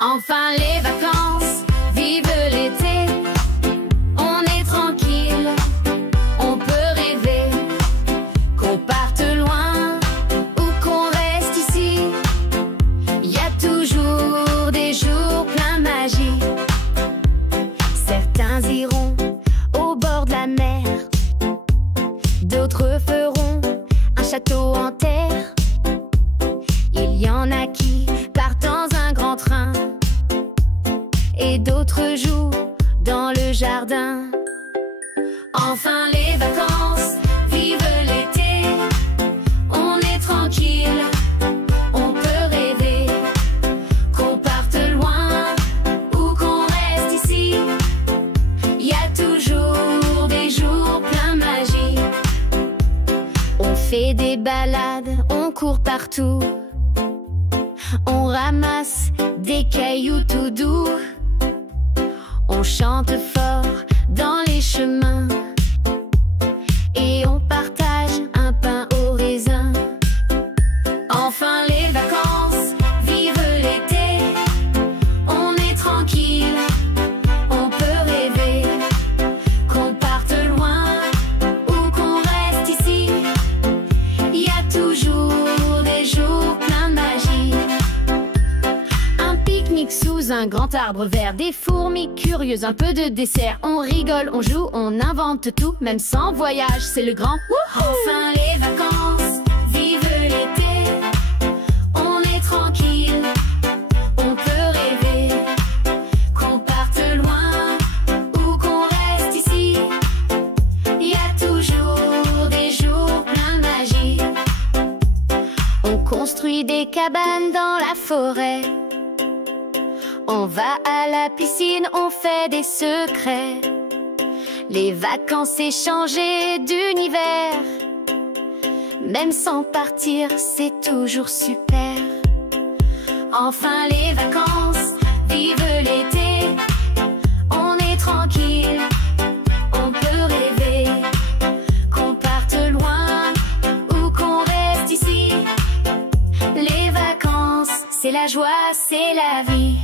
Enfin les vacances, vive l'été. On est tranquille, on peut rêver. Qu'on parte loin ou qu'on reste ici, y a toujours des jours pleins de magie. Certains iront au bord de la mer, d'autres feront un château en terre. Il y en a qui partent dans un grand train et d'autres jouent dans le jardin. Enfin les vacances, vive l'été. On est tranquille, on peut rêver. Qu'on parte loin ou qu'on reste ici, y a toujours des jours pleins de magie. On fait des balades, on court partout. On ramasse des cailloux tout doux. On chante fort dans les chemins et on partage un pain au raisin. Enfin les vacances, vive l'été. On est tranquille, on peut rêver. Qu'on parte loin ou qu'on reste ici, y a toujours des jours pleins de magie. Un pique-nique sous un grand arbre vert, des fourmis curieuses, un peu de dessert. On rigole, on joue, on invente tout, même sans voyage, c'est le grand wouhou. Enfin les vacances, vive l'été. On est tranquille, on peut rêver. Qu'on parte loin ou qu'on reste ici, y a toujours des jours pleins de magie. On construit des cabanes dans la forêt. On va à la piscine, on fait des secrets. Les vacances, c'est changer d'univers. Même sans partir, c'est toujours super. Enfin les vacances, vive l'été. On est tranquille, on peut rêver. Qu'on parte loin ou qu'on reste ici, les vacances, c'est la joie, c'est la vie.